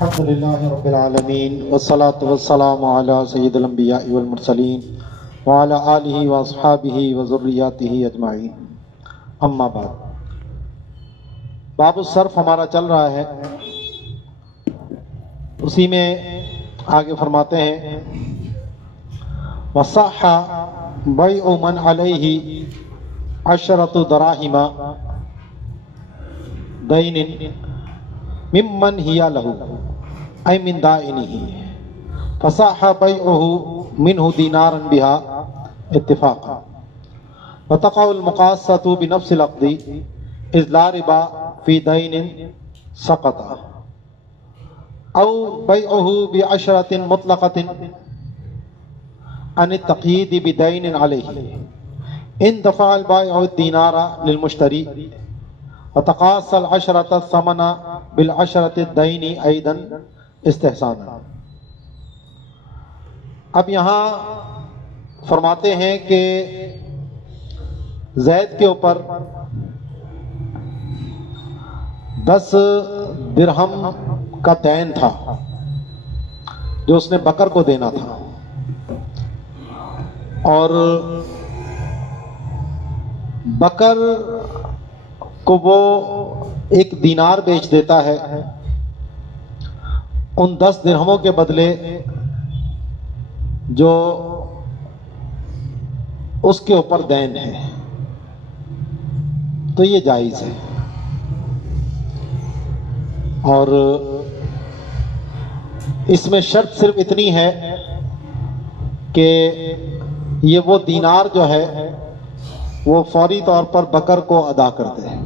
अल्हम्दुलिल्लाहि रब्बिल आलमीन वस्सलातु वस्सलामु अला सय्यिदिल अंबिया'i वल मुरसलीन व अला आलिहि व अस्हाबिहि व ज़ुर्रिय्यतिहि अजमाइन। अम्मा बाद, बाबु सर्फ हमारा चल रहा है, उसी में आगे फरमाते हैं वसह्हा बैउ मन अलैहि अशरतु दराहिमा दैनिन मिम्मन हिया लहू ऐ मिन दाइनिही फसह्हा बैउहु मिन्हु दीनारन बिहा इत्तिफाक़ा व तक़उल मुक़ासतु बिनफ्सिल अक़दी इज़ ला रिबा फ़ी दैनिन सक़ता औ बैउहु बिअशरतिन मुतलक़तिन अन तक़यीद बिदैनिन अलैहि इन दफ़अल बाइउ दीनारा लिलमुश्तरी व तक़ासल अशरत समना बिल अशरत दैनी ऐदन इस्तेहसाना। अब यहाँ फरमाते हैं कि ज़ैद के ऊपर 10 दिरहम का दैन था जो उसने बकर को देना था, और बकर को वो 1 दीनार बेच देता है उन 10 दिरहमों के बदले जो उसके ऊपर दैन है, तो ये जायज़ है। और इसमें शर्त सिर्फ इतनी है कि ये वो दीनार जो है वो फौरी तौर पर बकर को अदा करते हैं।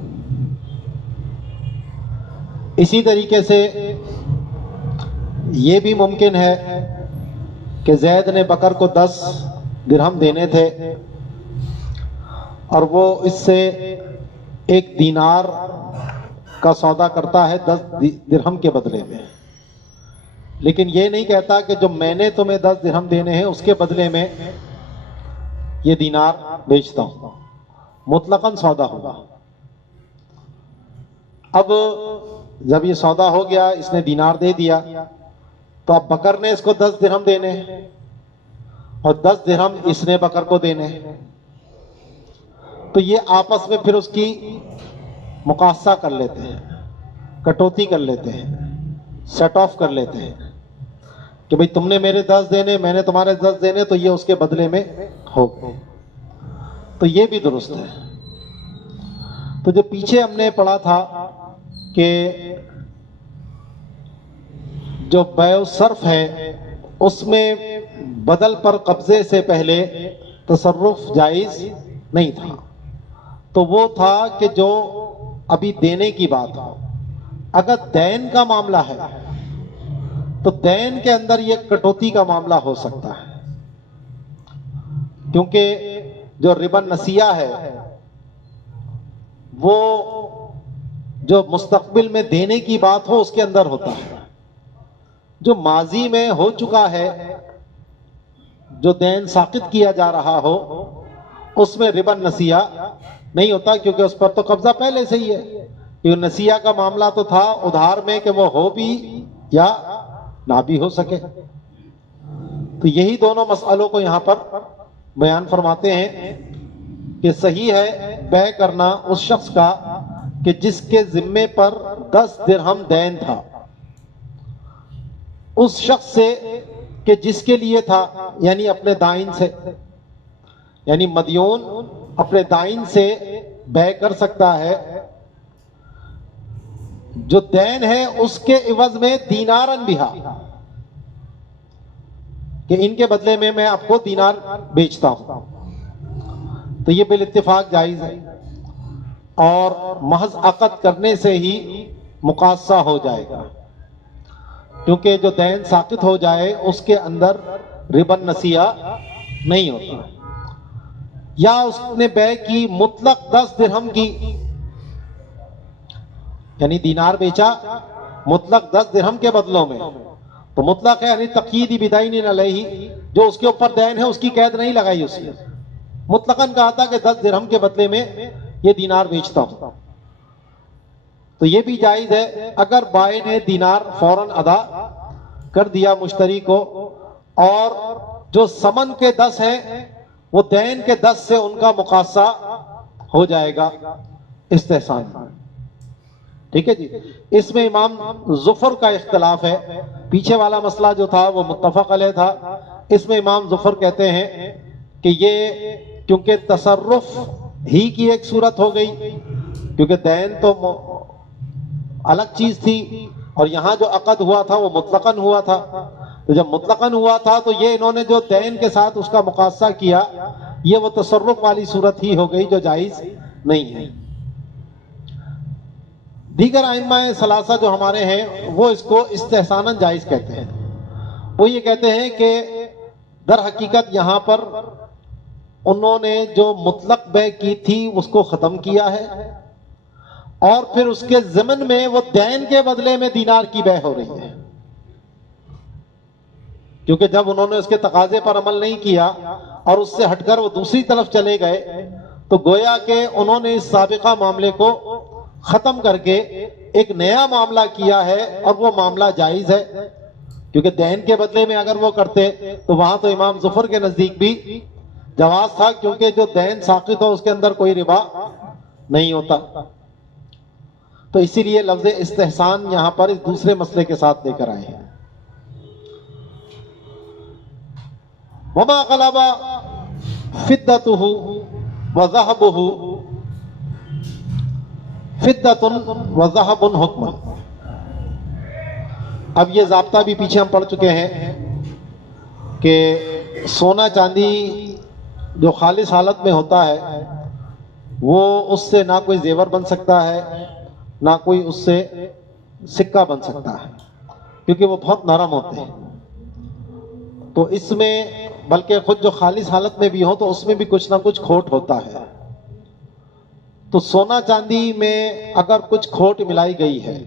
इसी तरीके से ये भी मुमकिन है कि ज़ैद ने बकर को 10 दिरहम देने थे और वो इससे 1 दीनार का सौदा करता है 10 दिरहम के बदले में, लेकिन ये नहीं कहता कि जो मैंने तुम्हें 10 दिरहम देने हैं उसके बदले में ये दीनार बेचता हूं, मुतलकन सौदा होगा। अब जब ये सौदा हो गया, इसने दीनार दे दिया, तो अब बकर ने इसको 10 दिरहम देने और 10 दिरहम इसने बकर को देने, तो ये आपस में फिर उसकी मुकासा कर लेते हैं, कटौती कर लेते हैं, सेट ऑफ कर लेते हैं कि भाई तुमने मेरे 10 देने, मैंने तुम्हारे 10 देने, तो ये उसके बदले में हो। तो ये भी दुरुस्त है। तो जो पीछे हमने पढ़ा था कि जो बैउ सर्फ है उसमें बदल पर कब्जे से पहले तसर्रुफ जायज नहीं था, तो वो था कि जो अभी देने की बात हो। अगर दैन का मामला है तो दैन के अंदर ये कटौती का मामला हो सकता है, क्योंकि जो रिबन नसिया है वो जो मुस्तकबिल में देने की बात हो उसके अंदर होता है। जो माजी में हो चुका है, जो दैन साकित किया जा रहा हो, उसमें रिबन नसिया नहीं होता, क्योंकि उस पर तो कब्जा पहले से ही है। क्योंकि नसिया का मामला तो था उधार में कि वो हो भी या ना भी हो सके। तो यही दोनों मसलों को यहां पर बयान फरमाते हैं कि सही है बै करना उस शख्स का कि जिसके जिम्मे पर 10 दिरहम दैन था, उस शख्स से कि जिसके लिए था, यानी अपने दाइन से, यानी मदयून अपने दाइन से बै कर सकता है जो दैन है उसके इवज में दीनारन बिहा, कि इनके बदले में मैं आपको दीनार बेचता हूं। तो ये बिल इत्तिफाक जायज है और महज अक़द करने से ही मुकासा हो जाएगा, क्योंकि जो दैन साकित हो जाए उसके अंदर रिबन नसिया नहीं होता। या उसने बै की मुतलक 10 दिरहम की, यानी दीनार बेचा मुतलक 10 दिरहम के बदलों में, तो मुतलक है यानी तक़यीद बिदैनिन अलैहि, जो उसके ऊपर दैन है उसकी कैद नहीं लगाई उसने, मुतलकन कहा था कि 10 दिरहम के बदले में ये दीनार बेचता हूं। तो तो ये भी जायज है। अगर बाई ने दीनार फौरन अदा कर दिया मुश्तरी को, और जो समन के 10 हैं वो दैन के 10 से उनका मुकासा हो जाएगा इस्तेहसान। ठीक है जी। इसमें इमाम जुफर का इख्तलाफ है। पीछे वाला मसला जो था वो मुत्तफक अलैह था। इसमें इमाम जुफर कहते हैं कि ये क्योंकि तसर्रुफ ही की एक सूरत हो गई, क्योंकि दैन तो अलग चीज थी और यहां जो अक़द हुआ था वो मुतलकन हुआ था। तो जब मुतलकन हुआ था तो ये इन्होंने जो दैन के साथ उसका मुकासा किया, ये वो तसर्रुफ वाली सूरत ही हो गई जो जायज नहीं है। दीगर आइम्मा सलासा जो हमारे हैं वो इसको इस्तेहसानन जायज कहते हैं। वो ये कहते हैं कि दर हकीकत यहां पर उन्होंने जो मुतलक बै की थी उसको खत्म किया है, और फिर उसके ज़मन में वो दैन के बदले में दीनार की बै हो रही है। क्योंकि जब उन्होंने उसके तकाजे पर अमल नहीं किया और उससे हटकर वो दूसरी तरफ चले गए, तो गोया के उन्होंने इस साबिका मामले को खत्म करके एक नया मामला किया है, और वो मामला जायज है। क्योंकि दैन के बदले में अगर वो करते तो वहां तो इमाम जुफर के नजदीक भी जवाज था, क्योंकि जो दैन साकित हो उसके अंदर कोई रिबा नहीं होता। तो इसीलिए लफ्ज इस्तेहसान यहां पर इस दूसरे मसले के साथ लेकर आए हैं। वमा गलबा फिद्दतुहु व ज़हबुहु फिद्दतुन व ज़हबुन हुक्मन। अब ये ज़ाब्ता भी पीछे हम पढ़ चुके हैं कि सोना चांदी जो खालिस हालत में होता है वो उससे ना कोई जेवर बन सकता है, ना कोई उससे सिक्का बन सकता है, क्योंकि वो बहुत नरम होते हैं। तो इसमें बल्कि खुद जो खालिस हालत में भी हो तो उसमें भी कुछ ना कुछ खोट होता है। तो सोना चांदी में अगर कुछ खोट मिलाई गई है,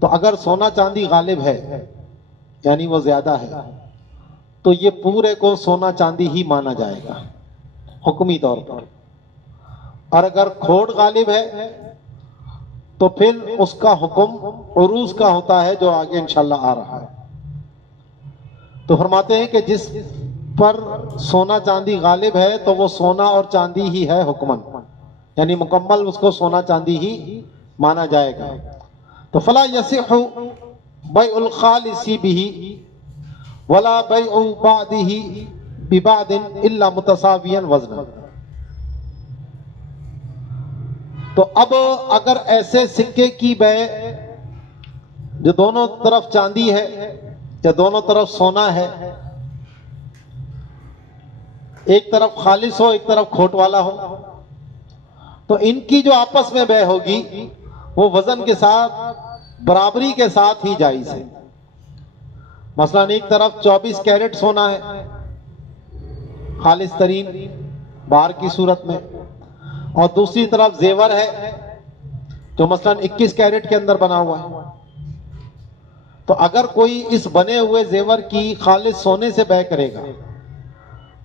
तो अगर सोना चांदी गालिब है यानी वो ज्यादा है, तो ये पूरे को सोना चांदी ही माना जाएगा हुक्मी तौर पर। और अगर खोट गालिब है तो फिर उसका हुक्म उरूज का होता है, जो आगे इंशाल्लाह आ रहा है। तो फरमाते हैं कि जिस पर सोना चांदी गालिब है तो वो सोना और चांदी ही है हुक्मन, यानी मुकम्मल उसको सोना चांदी ही माना जाएगा। तो फला यसिहु बैउल खालिसी बिही वला बैउ बादिही बिबादिन इल्ला मुतसावियन वज़नन। तो अब अगर ऐसे सिक्के की बै जो दोनों तरफ चांदी है या दोनों तरफ सोना है, एक तरफ खालिस हो एक तरफ खोट वाला हो, तो इनकी जो आपस में बै होगी वो वजन के साथ बराबरी के साथ ही जायज है। मसलन एक तरफ 24 कैरेट सोना है खालिस तरीन बार की सूरत में, और दूसरी तरफ जेवर है जो मसलन 21 कैरेट के अंदर बना हुआ है। तो अगर कोई इस बने हुए जेवर की खालिस सोने से बै करेगा,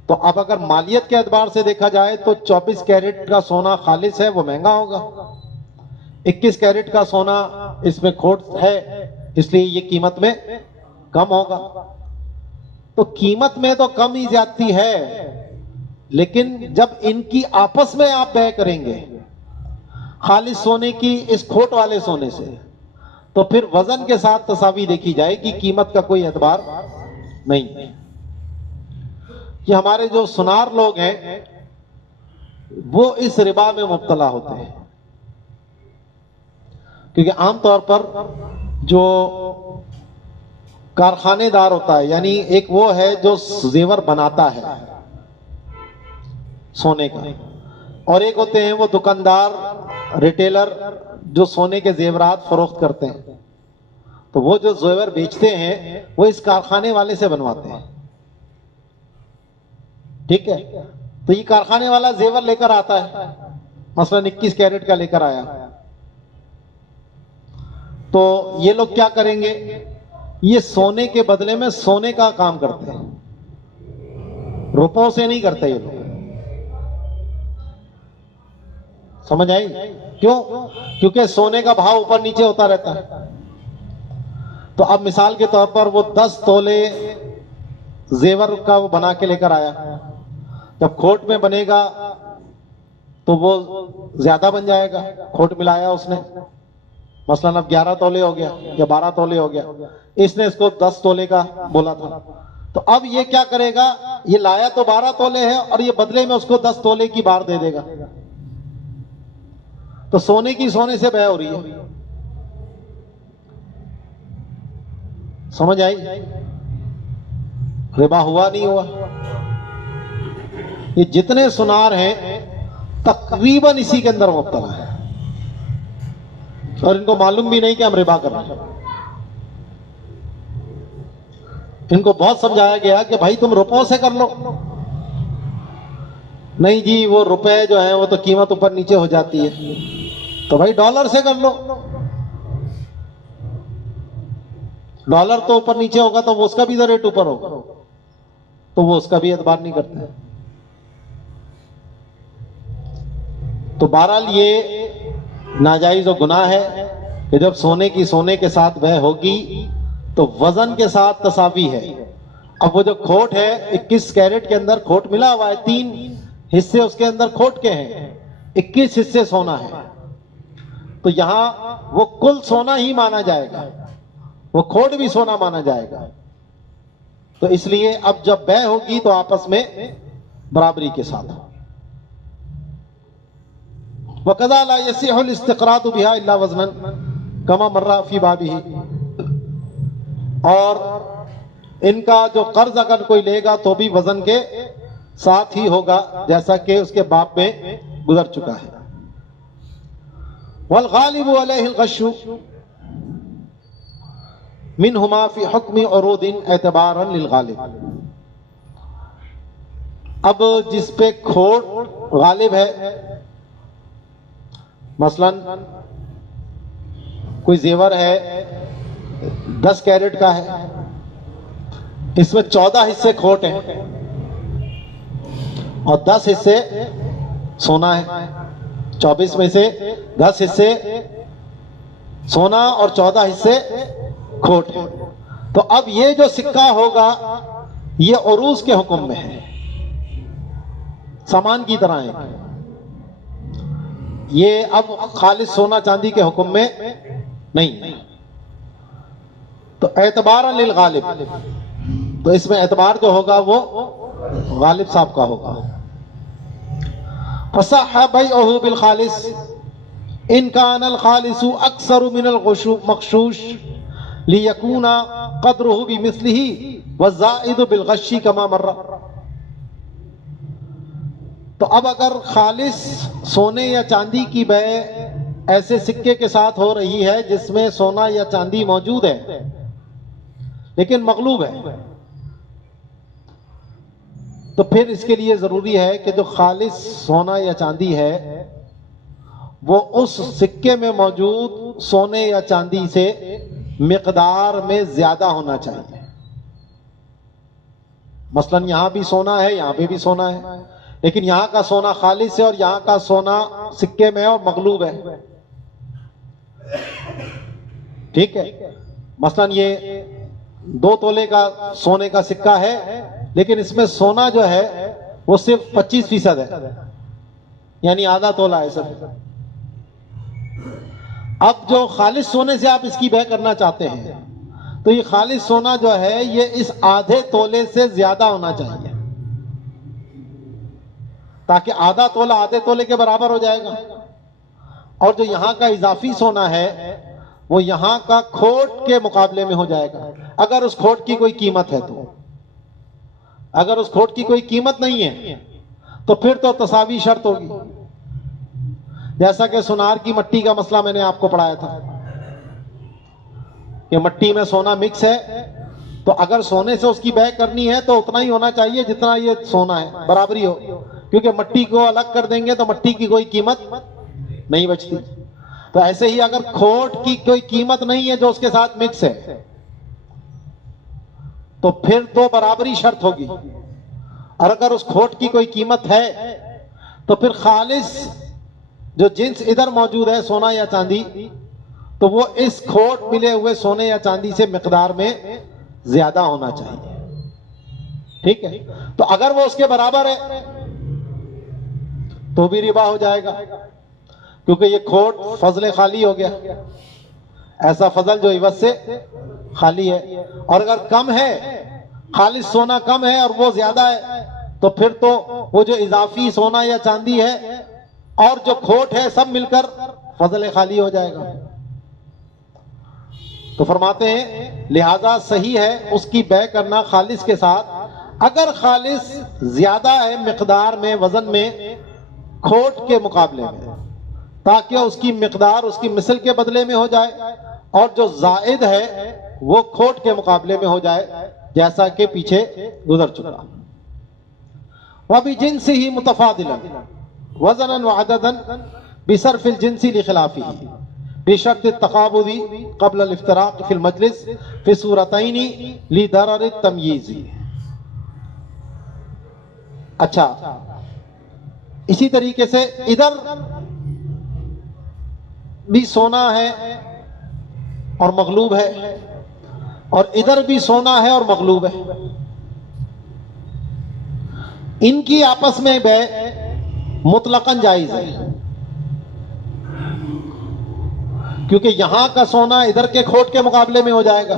तो अब अगर मालियत के एतबार से देखा जाए तो 24 कैरेट का सोना खालिस है वो महंगा होगा, 21 कैरेट का सोना इसमें खोट है इसलिए ये कीमत में कम होगा। तो कीमत में तो कम ही ज्यादती है, लेकिन जब इनकी आपस में आप बै करेंगे खालिस सोने की इस खोट वाले सोने से, तो फिर वजन के साथ तसावी देखी जाएगी, कीमत का कोई एतबार नहीं। कि हमारे जो सुनार लोग हैं वो इस रिबा में मुब्तला होते हैं, क्योंकि आमतौर पर जो कारखानेदार होता है, यानी एक वो है जो जेवर बनाता है सोने का, और एक होते हैं वो दुकानदार रिटेलर जो सोने के जेवरात फरोख्त करते हैं। तो वो जो जेवर बेचते हैं वो इस कारखाने वाले से बनवाते हैं, ठीक है। तो ये कारखाने वाला जेवर लेकर आता है, मसलन 21 कैरेट का लेकर आया, तो ये लोग क्या करेंगे, ये सोने के बदले में सोने का काम करते हैं, रुपयों से नहीं करते ये लोग। समझ आई? क्यों? क्योंकि सोने का भाव ऊपर नीचे होता रहता है। तो अब मिसाल के तौर पर वो 10 तोले जेवर का वो बना के लेकर आया, जब खोट में बनेगा तो वो ज्यादा बन जाएगा। खोट मिलाया उसने, मसलन अब 11 तोले हो गया या 12 तोले हो गया, इसने इसको 10 तोले का बोला था। तो अब ये क्या करेगा, ये लाया तो 12 तोले है और ये बदले में उसको 10 तोले की बार दे देगा। तो सोने की सोने से बह हो रही है। समझ आई? रिबा हुआ नहीं हुआ? ये जितने सुनार हैं तकरीबन इसी के अंदर मुब्तला है और इनको मालूम भी नहीं कि हम रिबा कर रहे हैं। इनको बहुत समझाया गया कि भाई तुम रुपयों से कर लो। नहीं जी, वो रुपए जो है वो तो कीमत ऊपर नीचे हो जाती है, तो भाई डॉलर से कर लो। डॉलर तो ऊपर नीचे होगा तो वो उसका भी रेट ऊपर होगा, तो वो उसका भी एतबार नहीं करते। तो बहरहाल ये नाजायज और गुनाह है कि जब सोने की सोने के साथ वह होगी तो वजन के साथ तसावी है। अब वो जो खोट है 21 कैरेट के अंदर खोट मिला हुआ है, 3 हिस्से उसके अंदर खोट के हैं, 21 हिस्से सोना है, तो यहां वो कुल सोना ही माना जाएगा, वो खोट भी सोना माना जाएगा। तो इसलिए अब जब बै होगी तो आपस में बराबरी के साथ हो। वकज़ा ला यसिहुल इस्तिक़रातु बिहा इल्ला वज़नन कमा मर्रा फी बाबिही। और इनका जो कर्ज अगर कोई लेगा तो भी वजन के साथ ही होगा, जैसा कि उसके बाप में गुजर चुका है। वल गालिबु अलैहिल गश्शु मिनहुमा फी हुक्म उरूदिन एतबारन लिल गालिब। अब जिस पे खोट गालिब है, मसलन कोई जेवर है 10 कैरेट का है, इसमें 14 हिस्से खोट हैं और 10 हिस्से सोना है। 24 में से 10 हिस्से सोना और 14 हिस्से खोट है। तो अब ये जो सिक्का होगा ये उरूज के हुक्म में है, सामान की तरह है। ये अब खालिस सोना चांदी के हुक्म में नहीं। तो एतबार लिल गालिब, तो इसमें एतबार जो होगा वो गालिब साहब का होगा। फसह बैअहु बिल खालिस इन कानल खालिसु अक्सर मिनल मखशूश लियकूना क़द्रुहु बिमिस्लिही वज़ाइदु बिल गश्शी कमा मर्रा। तो अब अगर खालिस सोने या चांदी की बै ऐसे सिक्के के साथ हो रही है जिसमें सोना या चांदी मौजूद है लेकिन मगलूब है, तो फिर इसके लिए जरूरी है कि जो खालिस सोना या चांदी है वो उस सिक्के में मौजूद सोने या चांदी से मिकदार में ज्यादा होना चाहिए। मसलन यहां भी सोना है, यहां पे भी सोना है, लेकिन यहां का सोना खालिस है और यहां का सोना सिक्के में है और मगलूब है। ठीक है, मसलन ये 2 तोले का सोने का सिक्का है, लेकिन इसमें सोना जो है वो सिर्फ 25% है, यानी आधा तोला है सब। अब जो खालिस सोने से आप इसकी बै करना चाहते हैं तो ये खालिस सोना जो है ये इस आधे तोले से ज्यादा होना चाहिए, ताकि आधा तोला आधे तोले के बराबर हो जाएगा। और जो यहां का इजाफी सोना है वो यहां का खोट के मुकाबले में हो जाएगा, अगर उस खोट की कोई कीमत है तो। अगर उस खोट की कोई कीमत नहीं है तो फिर तो तसावी शर्त होगी। जैसा कि सुनार की मट्टी का मसला मैंने आपको पढ़ाया था कि मट्टी में सोना मिक्स है, तो अगर सोने से उसकी बै करनी है तो उतना ही होना चाहिए जितना ये सोना है, बराबरी हो। क्योंकि मट्टी को अलग कर देंगे तो मट्टी की कोई कीमत नहीं बचती। तो ऐसे ही अगर खोट की कोई कीमत नहीं है जो उसके साथ मिक्स है तो फिर तो बराबरी शर्त होगी। और अगर उस खोट की कोई कीमत है तो फिर खालिस जो जिन्स इधर मौजूद है सोना या चांदी, तो वो इस खोट मिले हुए सोने या चांदी से मिकदार में ज्यादा होना चाहिए। ठीक है, तो अगर वो उसके बराबर है तो भी रिबा हो जाएगा, क्योंकि ये खोट फजल खाली हो गया, ऐसा फजल जो इवज से खाली है। और अगर कम है, खालिस सोना कम है और वो ज्यादा है, तो फिर तो वो जो इजाफी सोना या चांदी है और जो खोट है सब मिलकर फजल खाली हो जाएगा। तो फरमाते हैं लिहाजा सही है उसकी बै करना खालिस के साथ, अगर खालिस ज्यादा है मिकदार में, वजन में खोट के मुकाबले में, ताकि उसकी मिकदार उसकी मिसल के बदले में हो जाए और जो जायद है वो खोट के मुकाबले में हो जाए, जैसा कि पीछे गुजर चुका। वह भी जिन्स ही मुतफादिलन वजनन व अददन बिसरफिल जिन्सी लिखिलाफी बेशर्त तकाबुदी क़ब्ल अल-इफ्तिराक़ फिल मजलिस फी सूरतैनी लिदरर तमयीज़ी। अच्छा, इसी तरीके से इधर भी सोना है और मगलूब है, और इधर भी सोना है और मगलूब है। इनकी आपस में बै मुतलकन जायज है, क्योंकि यहां का सोना इधर के खोट के मुकाबले में हो जाएगा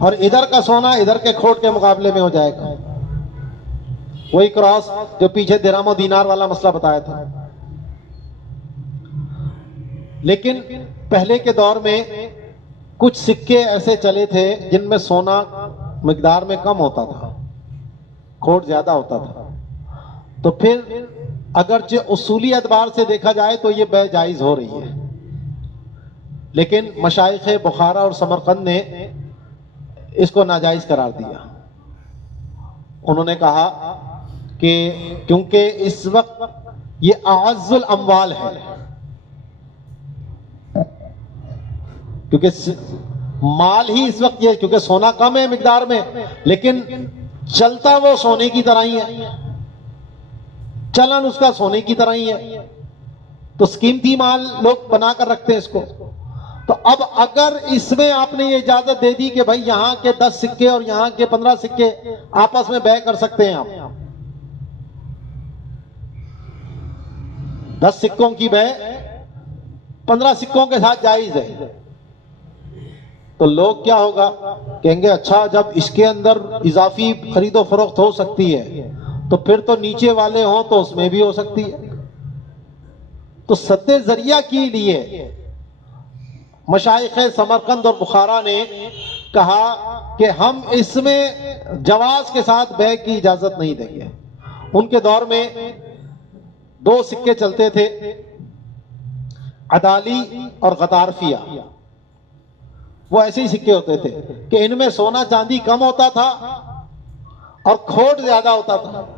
और इधर का सोना इधर के खोट के मुकाबले में हो जाएगा। वही क्रॉस जो पीछे दिरहम और दीनार वाला मसला बताया था। लेकिन पहले के दौर में कुछ सिक्के ऐसे चले थे जिनमें सोना मिकदार में कम होता था, खोट ज्यादा होता था, तो फिर अगरचे उसूली एतबार से देखा जाए तो ये बै जायज हो रही है। लेकिन मशाइख बुखारा और समरकंद ने इसको नाजायज करार दिया। उन्होंने कहा कि क्योंकि इस वक्त ये अअज़्ज़ुल अम्वाल है, क्योंकि माल ही इस वक्त ये, क्योंकि सोना कम है मिकदार में लेकिन चलता वो सोने की तरह ही है, चलन उसका सोने की तरह ही है, तो कीमती माल लोग बनाकर रखते हैं इसको। तो अब अगर इसमें आपने ये इजाजत दे दी कि भाई यहां के 10 सिक्के और यहां के 15 सिक्के आपस में बै कर सकते हैं आप, 10 सिक्कों की बै 15 सिक्कों के साथ जायज है, तो लोग क्या होगा, कहेंगे अच्छा जब इसके अंदर इजाफी खरीदो फरोख्त हो सकती है तो फिर तो नीचे वाले हों तो उसमें भी हो सकती है। तो सद्दे जरिया के लिए मशाइख समरकंद और बुखारा ने कहा कि हम इसमें जवाज के साथ बै की इजाजत नहीं देंगे। उनके दौर में 2 सिक्के चलते थे, अदाली और गतारफिया। वो ऐसे ही सिक्के होते थे कि इनमें सोना चांदी कम होता था और खोट ज्यादा होता था,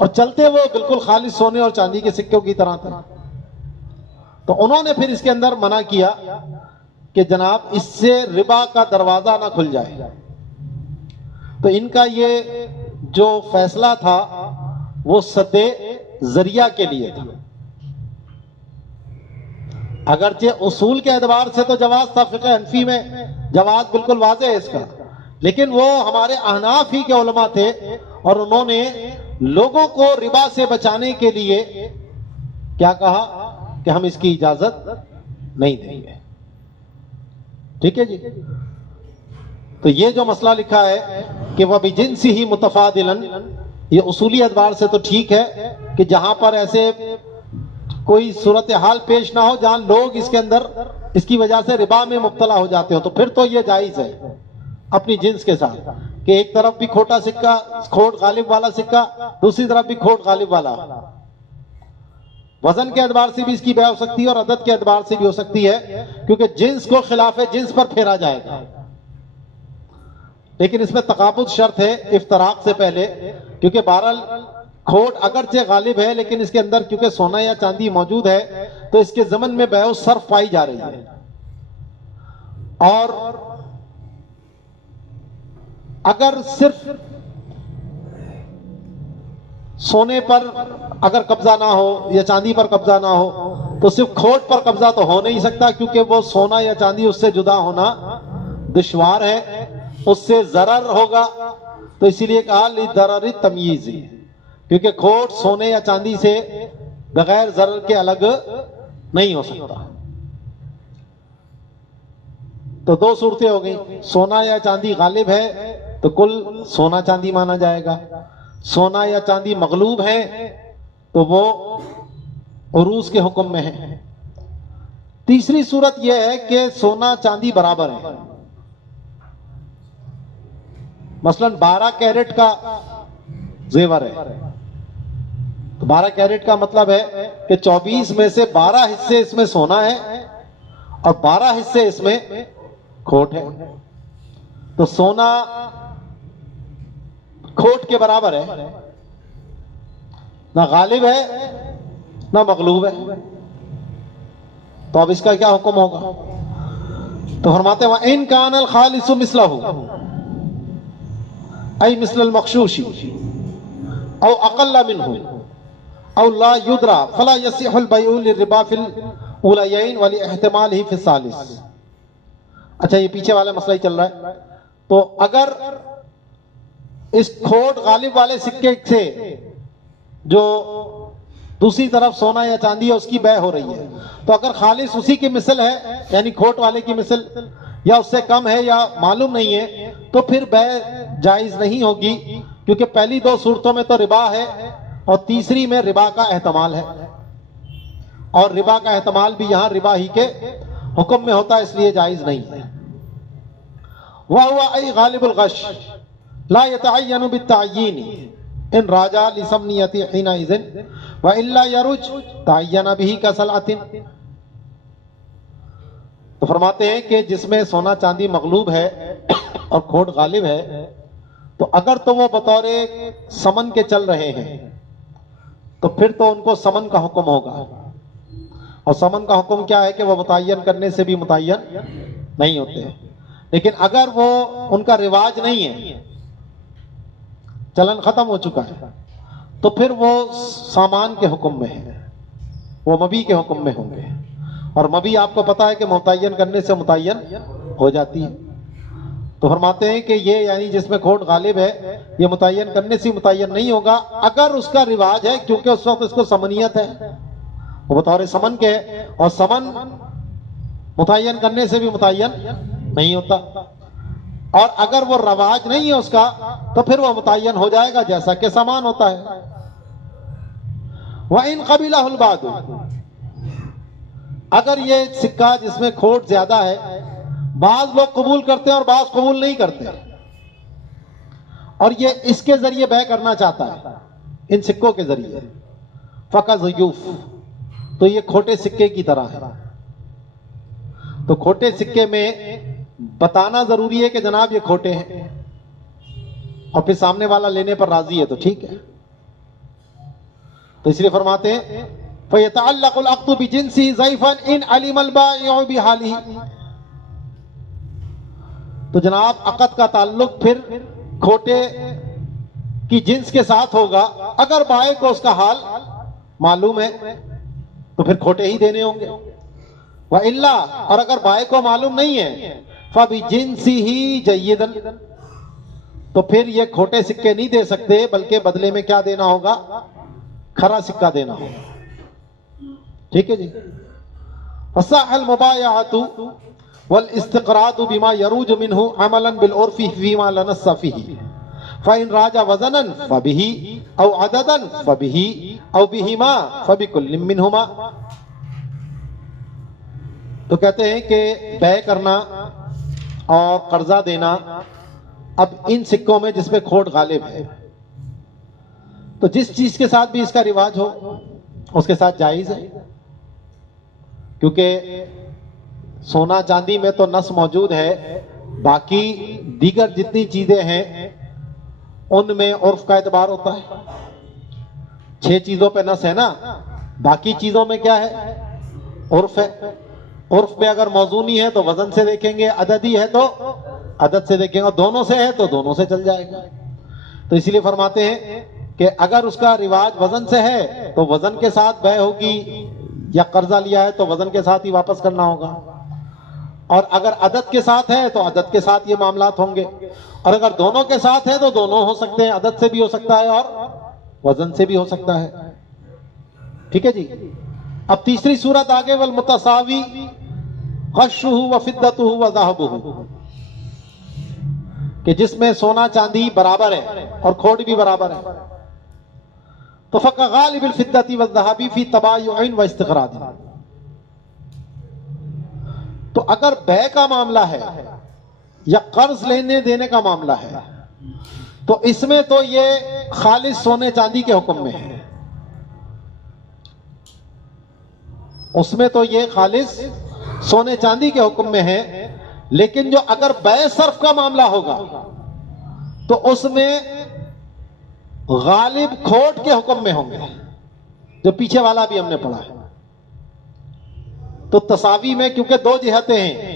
और चलते वो बिल्कुल खालिस सोने और चांदी के सिक्कों की तरह थे। तो उन्होंने फिर इसके अंदर मना किया कि जनाब इससे रिबा का दरवाजा ना खुल जाए। तो इनका ये जो फैसला था वो सद्दे जरिया के लिए था। अगरचे उसूल के एतबार से तो जवाज था, फिक़्ह हनफी में जवाज बिल्कुल वाज़ेह है इसका, लेकिन वो हमारे अहनाफ ही के उलमा थे और उन्होंने लोगों को रिबा से बचाने के लिए क्या कहा कि हम इसकी इजाजत नहीं देंगे। ठीक है जी। तो ये जो मसला लिखा है कि वह बिजिन्सी ही मुतफादिलन, ये उसूली एतबार से तो ठीक है कि जहां पर ऐसे कोई सूरत हाल पेश ना हो जहां लोग इसके अंदर इसकी वजह से रिबा में मुब्तला हो जाते हो, तो फिर तो ये जायज है अपनी जिन्स के साथ कि एक तरफ भी खोटा सिक्का, खोट गालिब वाला सिक्का, दूसरी तरफ भी खोट गालिब वाला। वजन के एतबार से भी इसकी बै हो सकती है और अदद के एतबार से भी हो सकती है, क्योंकि जिन्स को खिलाफे जिन्स पर फेरा जाएगा। लेकिन इसमें तकाबुद शर्त है इफ्तराक से पहले, क्योंकि बहरहाल खोट अगरचे गालिब है लेकिन इसके अंदर क्योंकि सोना या चांदी मौजूद है तो इसके ज़मन में बै सर्फ पाई जा रही है। और अगर सिर्फ सोने पर अगर कब्जा ना हो या चांदी पर कब्जा ना हो तो सिर्फ खोट पर कब्जा तो हो नहीं सकता, क्योंकि वो सोना या चांदी उससे जुदा होना दुश्वार है, उससे जरर होगा। तो इसीलिए कहा लिदरर तमीज, क्योंकि खोट सोने या चांदी से बगैर जरर के अलग नहीं हो सकता। तो दो सूरतें हो गई, सोना या चांदी गालिब है तो कुल सोना चांदी माना जाएगा, सोना या चांदी मगलूब है तो वो उरूस के हुक्म में है। तीसरी सूरत यह है कि सोना चांदी बराबर है। मसलन 12 कैरेट का जेवर है, तो 12 कैरेट का मतलब है कि 24 में से 12 हिस्से इसमें सोना है और 12 हिस्से इसमें खोट है। तो सोना खोट के बराबर है, ना गालिब है ना मगलूब है। तो अब इसका क्या हुक्म होगा? तो फरमाते हैं इन कानल खालिसु मिसलहु ऐ मिसल मखशूशी औ अक़ल्ल मिन्हु औ ला युद्रा फला यसिहुल बैउ लिरिबा फिल उलयैन वली इहतिमाल ही फिल सालिस। अच्छा, ये पीछे वाला मसला ही चल रहा है। तो अगर इस खोट गालिब वाले सिक्के से जो दूसरी तरफ सोना या चांदी है उसकी बै हो रही है, तो अगर खालिस उसी की मिसल है यानी खोट वाले की मिसल या उससे कम है या मालूम नहीं है, तो फिर बै जायज नहीं होगी, क्योंकि पहली दो सूरतों में तो रिबा है और तीसरी में रिबा का एहतमाल है, और रिबा का एहतमाल भी यहां रिबा ही के हुक्म में होता है, इसलिए जायज नहीं है। वह हुआ ऐ गालिबुल गश ला यतअय्यनु बित्तअय्यीन इन राजा लिसमनियति हिना इज़न व इल्ला यरुज तअय्यन बिही कसलअतिन। तो फरमाते हैं कि जिसमें सोना चांदी मगलूब है और खोट गालिब है, तो अगर तो वो बतौर समन के चल रहे हैं तो फिर तो उनको समन का हुक्म होगा, और समन का हुक्म क्या है कि वो मुतय्यन करने से भी मुतय्यन नहीं होते। लेकिन अगर वो उनका रिवाज नहीं है, चलन खत्म हो चुका है, तो फिर वो सामान के हुक्म में है, वो मबी के हुक्म में होंगे, और मबी आपको पता है कि मुतय्यन करने से मुतय्यन हो जाती है। तो फरमाते हैं कि ये यानी जिसमें खोट गालिब है ये मुतय्यन करने से मुतय्यन नहीं होगा अगर उसका रिवाज है, क्योंकि उस वक्त इसको समनियत है, वो बतौर समन के है, और समन मुतय्यन करने से भी मुतय्यन नहीं होता। और अगर वो रवाज नहीं है उसका तो फिर वो मुतय्यन हो जाएगा जैसा कि समान होता है। वह इन कबीलहुल बादु, अगर ये सिक्का जिसमें खोट ज्यादा है बाज लोग कबूल करते हैं और बाज कबूल नहीं करते, और ये इसके जरिए बै करना चाहता है, इन सिक्कों के जरिए, फ़क़ज़यूफ़, तो ये खोटे सिक्के की तरह है। तो खोटे सिक्के में बताना जरूरी है कि जनाब ये खोटे हैं, और फिर सामने वाला लेने पर राजी है तो ठीक है। तो इसलिए फरमाते हैं फ़यतअल्लक़ुल अक़्दु बिजिन्सिही ज़ैफ़न इन अलिमल बाइउ बिहालिही। तो जनाब अक़द का ताल्लुक फिर खोटे की जिन्स के साथ होगा, अगर बाए को उसका हाल मालूम है तो फिर खोटे ही देने होंगे। व इल्ला, और अगर बाए को मालूम नहीं है, फ़बिजिन्सिही जय्यदन, तो फिर ये खोटे सिक्के नहीं दे सकते, बल्कि बदले में क्या देना होगा? खरा सिक्का देना होगा। ठीक है जी। वसअल मुबायअतु वल इस्तिक़रादु बिमा यरूज मिन्हु अमलन बिल उर्फ़ि फ़ीमा ला नस्स फ़ीही फ़इन राजा वज़नन फ़बिही औ अददन फ़बिही औ बिहिमा फ़बिकुल्लिम मिन्हुमा। तो कहते हैं कि बै करना और कर्जा देना, अब इन सिक्कों में जिसमें खोट गालिब है, तो जिस चीज के साथ भी इसका रिवाज हो उसके साथ जायज है, क्योंकि सोना चांदी में तो नस मौजूद है, बाकी दीगर जितनी चीजें हैं उनमें उर्फ का एतबार होता है। 6 चीजों पे नस है ना, बाकी चीजों में क्या है? उर्फ है। उर्फ में अगर मौजूनी है तो वजन से देखेंगे, अददी है तो अदद से देखेंगे, और दोनों से है तो दोनों से चल जाएगा। तो इसीलिए फरमाते हैं कि अगर उसका रिवाज वजन से है तो वजन के साथ बय होगी, या कर्जा लिया है तो वजन के साथ ही वापस करना होगा, और अगर अदद के साथ है तो अदद के साथ ये मामलात होंगे, और अगर दोनों के साथ है तो दोनों हो सकते हैं, अदद से भी हो सकता है और वजन से भी हो सकता है। ठीक है जी। अब तीसरी सूरत आगे, वल मुतसावी ग़श्शुहु व फ़िद्दतुहु व ज़हबुहु, कि जिसमें सोना चांदी बराबर है और खोट भी बराबर है। तो फ़क़ ग़ालिबिल फ़िद्दति व ज़हबी फ़ी तबायुइन व इस्तिक़राद। तो अगर बै का मामला है या कर्ज लेने देने का मामला है तो इसमें तो ये खालिस सोने चांदी के हुक्म में है, उसमें तो ये खालिस सोने चांदी के हुक्म में है। लेकिन जो अगर बै सर्फ का मामला होगा तो उसमें गालिब खोट के हुक्म में होंगे, जो पीछे वाला भी हमने पढ़ा है। तो तसावी में क्योंकि दो जिहतें हैं,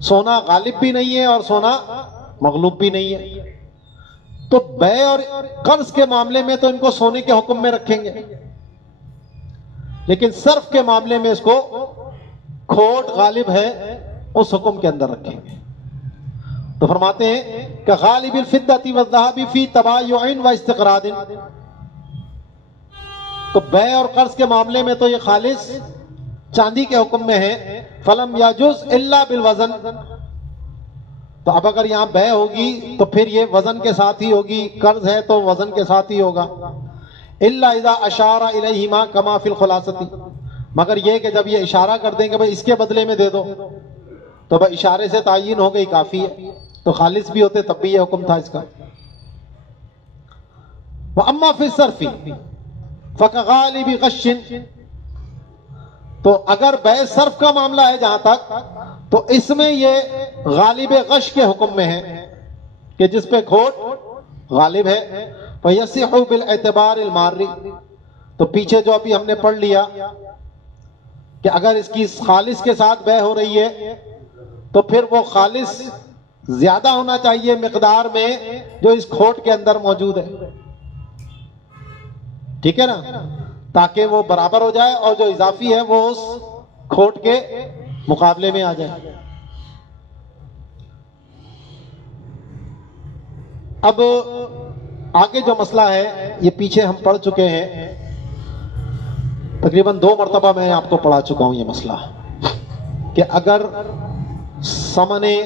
सोना गालिब भी नहीं है और सोना मगलूब भी नहीं है, तो बै और कर्ज के मामले में तो इनको सोने के हुक्म में रखेंगे, लेकिन सर्फ के मामले में इसको खोट गालिब है उस हुक्म के अंदर रखेंगे। तो फरमाते हैं कि गालिबिल फ़िद्दति व ज़हबी फ़ी तबायुइन व इस्तिक़रादिन, तो बै और कर्ज के मामले में तो ये खालिस चांदी के हुक्म में है। फलम याजुज़ इल्ला बिल वज़न, तो अब अगर यहां बै होगी तो फिर ये वजन के साथ ही होगी, कर्ज है तो वजन के साथ ही होगा। इल्ला इज़ा अशारा इलैहिमा कमा फिल खुलासती, मगर ये कि जब ये इशारा कर देंगे भाई इसके बदले में दे दो, तो भाई इशारे से तायीन हो गई, काफी है। तो खालिस भी होते तब भी ये हुक्म था इसका। व अम्मा फिल सर्फी फ़क़गालिबि ग़श्शिन, तो अगर बै सर्फ का मामला है जहां तक, तो इसमें ये गालिब गश के हुक्म में है कि जिस पे खोट गालिब है। फ़यसिहु बिल एतबार अल मार्री, तो पीछे जो अभी हमने पढ़ लिया कि अगर इसकी खालिस के साथ बै हो रही है तो फिर वो खालिस ज्यादा होना चाहिए मिकदार में जो इस खोट के अंदर मौजूद है। ठीक है ना, ताकि वो बराबर हो जाए और जो इजाफी है वो उस खोट के मुकाबले में आ जाए। अब आगे जो मसला है ये पीछे हम पढ़ चुके हैं, तकरीबन 2 मरतबा मैं आपको पढ़ा चुका हूं ये मसला, कि अगर समने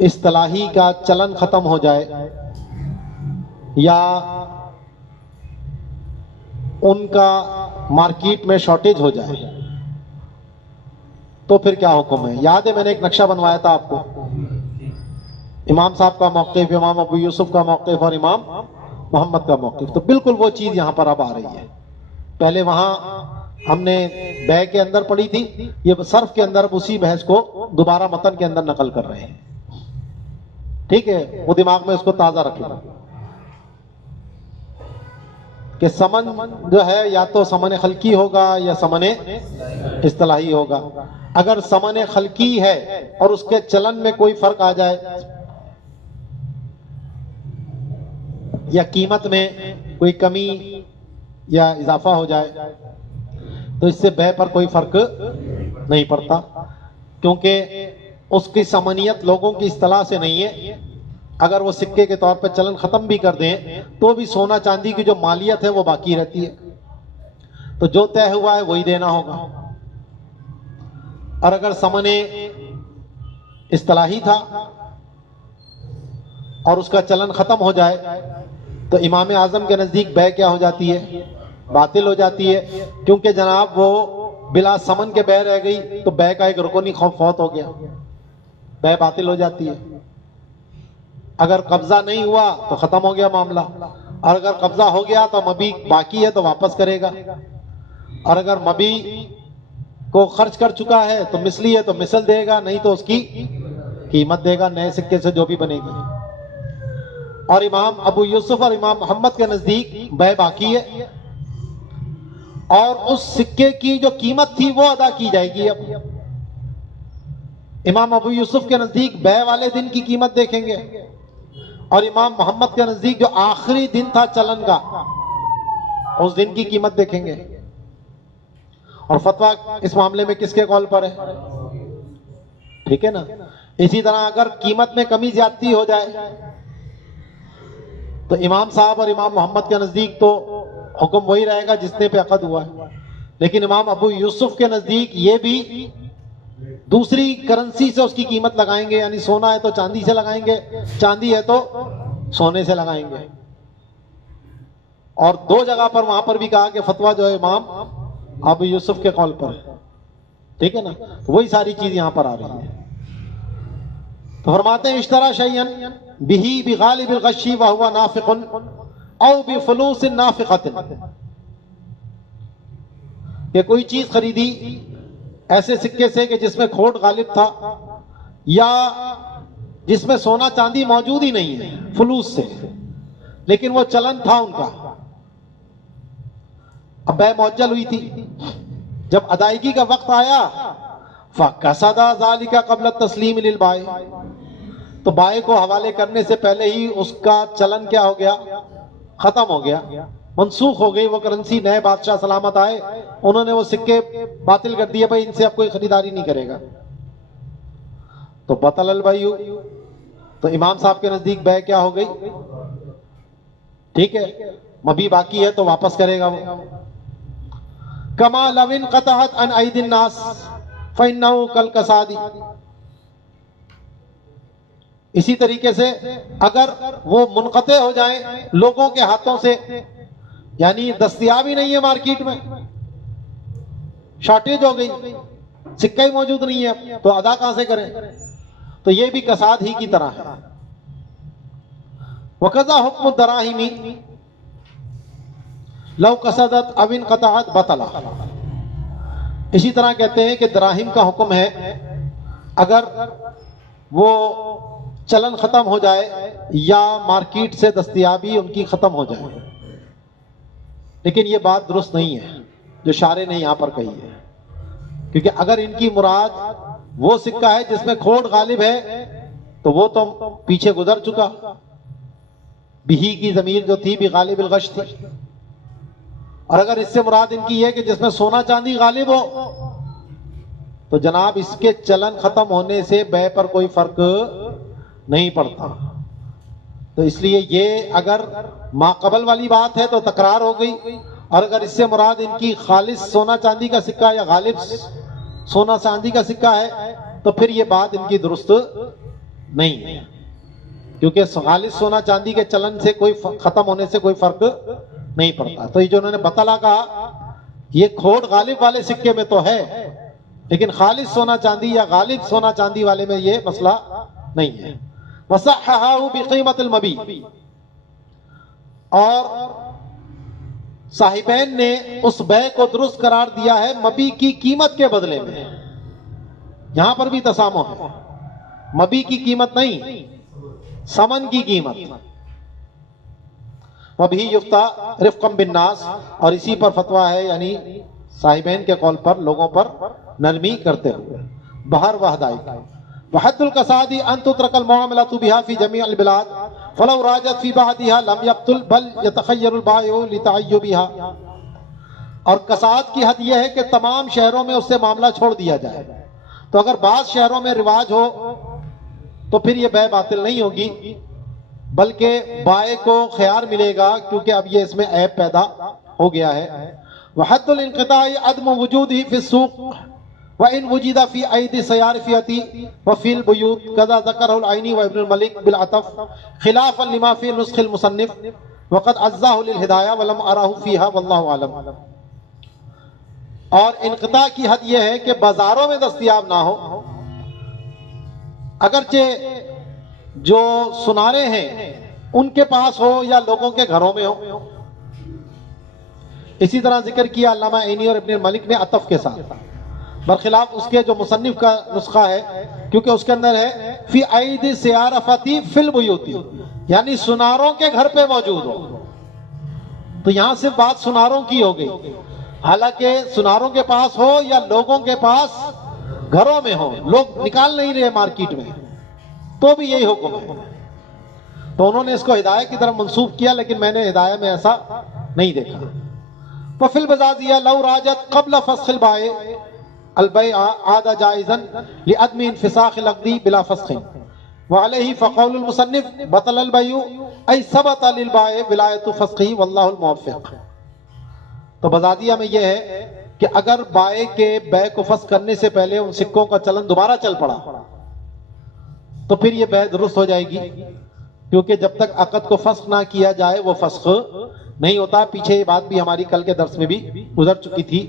इस्तिलाही का चलन खत्म हो जाए या उनका मार्केट में शॉर्टेज हो जाए तो फिर क्या हुक्म है। याद है मैंने एक नक्शा बनवाया था आपको, इमाम साहब का मौक़िफ़, इमाम अबू यूसुफ का मौक़िफ़ और इमाम मोहम्मद का मौक़िफ़। तो बिल्कुल वो चीज़ यहाँ पर अब आ रही है। पहले वहाँ हमने बै के अंदर पढ़ी थी, ये सर्फ के अंदर उसी बहस को दोबारा मतन के अंदर नकल कर रहे हैं। ठीक है, वो दिमाग में उसको ताज़ा रखें कि समन जो है या तो समन खल्की होगा या समन इस्तिलाही होगा। अगर समन खल्की है और उसके चलन में कोई फर्क आ जाए या कीमत में कोई कमी या इजाफा हो जाए तो इससे बै पर कोई फर्क नहीं पड़ता, क्योंकि उसकी समनियत लोगों की इस्तिलाह से नहीं है। अगर वो सिक्के के तौर पर चलन खत्म भी कर दें तो भी सोना चांदी की जो मालियत है वो बाकी रहती है, तो जो तय हुआ है वही देना होगा। और अगर समने इस्तिलाही था और उसका चलन खत्म हो जाए तो इमाम आजम के नजदीक बै क्या हो जाती है, बातिल हो जाती है, क्योंकि जनाब वो बिला समन के बै रह गई तो बै का एक रुकनी खौफ फौत हो गया, बै बातिल हो जाती है। अगर कब्जा नहीं हुआ तो खत्म हो गया मामला, और अगर कब्जा हो गया तो मबी बाकी है तो वापस करेगा, और अगर मबी को खर्च कर चुका है तो मिसली है तो मिसल देगा, नहीं तो उसकी कीमत देगा नए सिक्के से जो भी बनेगी। और इमाम अबू यूसुफ और इमाम मोहम्मद के नजदीक बै बाकी है और उस सिक्के की जो कीमत थी वो अदा की जाएगी। अब इमाम अबू यूसुफ के नजदीक बै वाले दिन की कीमत देखेंगे और इमाम मोहम्मद के नजदीक जो आखिरी दिन था चलन का, उस दिन की कीमत देखेंगे। और फतवा इस मामले में किसके कॉल पर है? ठीक है ना। इसी तरह अगर कीमत में कमी ज्यादती हो जाए तो इमाम साहब और इमाम मोहम्मद के नजदीक तो हुक्म वही रहेगा जिसने पे अकद हुआ है, लेकिन इमाम अबू यूसुफ के नजदीक ये भी दूसरी करेंसी से उसकी कीमत लगाएंगे, यानी सोना है तो चांदी से लगाएंगे, चांदी है तो सोने से लगाएंगे। और दो जगह पर वहां पर भी कहा कि फतवा जो है इमाम अबू यूसुफ के कौल पर है। ठीक है ना। तो वही सारी चीज यहां पर आ रही है। तो फरमाते हैं इश्तरा शैयन बिही बिगालिबिल गशी व हुवा नाफिकुन औ बिफुलूसिन नाफिकतिन, कि कोई चीज खरीदी ऐसे सिक्के से कि जिसमें खोट गालिब था या जिसमें सोना चांदी मौजूद ही नहीं है, फुलूस से, लेकिन वो चलन था उनका। अब बै मुअज्जल हुई थी, जब अदायगी का वक्त आया फकसदा ज़ालिका क़ब्ल तस्लीम लिल बाय, तो बाय को हवाले करने से पहले ही उसका चलन क्या हो गया? खत्म हो गया, मनसूख हो गई वो करेंसी। नए बादशाह सलामत आए, उन्होंने वो सिक्के बातिल कर दिए, भाई इनसे अब कोई खरीदारी नहीं करेगा। तो बतल भाई, तो इमाम साहब के नजदीक बै क्या हो गई? ठीक है, मबी बाकी है तो वापस करेगा वो। कमा लविन कतहत अन ऐदिन नास फइन्नहु कल कसादी, इसी तरीके से अगर वो मुनक़ते हो जाए लोगों के हाथों से, यानी दस्तयाब ही नहीं है मार्केट में, शॉर्टेज हो गई, सिक्का ही मौजूद नहीं है, तो अदा कहां से करें? तो ये भी कसाद ही की तरह है। वकज़ा हुक्म दराहिमी लव कसदत अविन कतअत बतला, इसी तरह कहते हैं कि दराहिम का हुक्म है अगर वो चलन खत्म हो जाए या मार्केट से दस्तयाबी उनकी खत्म हो जाए। लेकिन ये बात दुरुस्त नहीं है जो शारे ने यहां पर कही है, क्योंकि अगर इनकी मुराद वो सिक्का है जिसमें खोट गालिब है तो वो तो पीछे गुजर चुका। बिही की जमीर जो थी भी गालिब गश थी, और अगर इससे मुराद इनकी है कि जिसमें सोना चांदी गालिब हो तो जनाब इसके चलन खत्म होने से बै पर कोई फर्क नहीं पड़ता। तो इसलिए ये अगर माकबल वाली बात है तो तकरार हो गई, और अगर इससे मुराद इनकी खालिस सोना चांदी का सिक्का या गालिब सोना चांदी का सिक्का है तो फिर ये बात इनकी दुरुस्त नहीं है, क्योंकि खालिस सोना चांदी के चलन से कोई खत्म होने से कोई फर्क नहीं पड़ता। तो ये जो उन्होंने बतला कहा, ये खोट गालिब वाले सिक्के में तो है, लेकिन खालिस सोना चांदी या गालिब सोना चांदी वाले में ये मसला नहीं है। वसहहहु बिक़ीमतिल मबी, और साहिबैन ने उस बै को दुरुस्त करार दिया है मबी की कीमत के बदले में। यहां पर भी तसामुह है, मबी की कीमत नहीं, समन की कीमत। वही युफ्ता रिफ़क़न बिन्नास, और इसी पर फतवा है, यानी साहिबैन के कौल पर लोगों पर नरमी करते हुए। बहर वहदाई वहद्दुल कसादी अन तुतरकल मुआमलतु बिहा फी जमीअल बिलाद फलौ राजत फी बअदिहा लम यब्तुल बल यतखय्यरुल बायउ लितअय्युबिहा, और कसाद की हद यह है कि तमाम शहरों में उससे मामला छोड़ दिया जाए। तो अगर बाज़ शहरों में रिवाज हो तो फिर यह बै बातिल नहीं होगी, बल्कि बाय को ख्यार मिलेगा, क्योंकि अब ये इसमें ऐब पैदा हो गया है। वहद्दुल इनक़िताई अदम वजूदिही फी सूक़ व इन वुजिदा फी ऐदी सयारफियती व फिल बुयूत कज़ा ज़करहुल ऐनी व इब्नुल मलिक बिल अतफ खिलाफन लिमा फी नुस्ख़िल मुसन्निफ वक़द अज़्ज़ाहु लिल हिदाया व लम अराहु फीहा वल्लाहु आलम। और इनक़िता की हद यह है कि बाजारों में दस्तयाब ना हो, अगरचे जो सुनारे हैं उनके पास हो या लोगों के घरों में हो। इसी तरह जिक्र किया अल्लामा ऐनी और इब्नुल मलिक ने अतफ के साथ, बरखिलाफ उसके जो मुसन्निफ का नुस्खा है, क्योंकि उसके अंदर है फी ऐदी सियारफती फिल बुयूती, यानी सुनारों के घर पे मौजूद हो। तो यहां सिर्फ बात सुनारों की हो गई, हालांकि सुनारों के पास हो या लोगों के पास घरों में हो, लोग निकाल नहीं रहे मार्केट में, तो भी यही हुक्म है। तो उन्होंने इसको हिदायत की तरफ मंसूब किया, लेकिन मैंने हिदायत में ऐसा नहीं देखा। वफिल बजाजिया लौ राजत क़ब्ल फ़स्ख़िल बाय अल-बै आदा जाइज़न लिअदमी इंफ़िसाख़िल अक़दी बिला फ़स्ख़िन व अलैहि फ़क़ौलुल मुसन्निफ़ बतलल बैउ ऐ सबत लिल बाय विलायतु फ़स्ख़िही वल्लाहुल मुवफ़्फ़िक़। तो बजाजिया में यह है कि अगर बाय के बै को फस्ख करने से पहले उन सिक्कों का चलन दोबारा चल पड़ा तो फिर ये बै दुरुस्त हो जाएगी, क्योंकि जब तक अक़द को फस्ख ना किया जाए वो फस्ख नहीं होता। पीछे ये बात भी हमारी कल के दर्स में भी गुजर चुकी थी।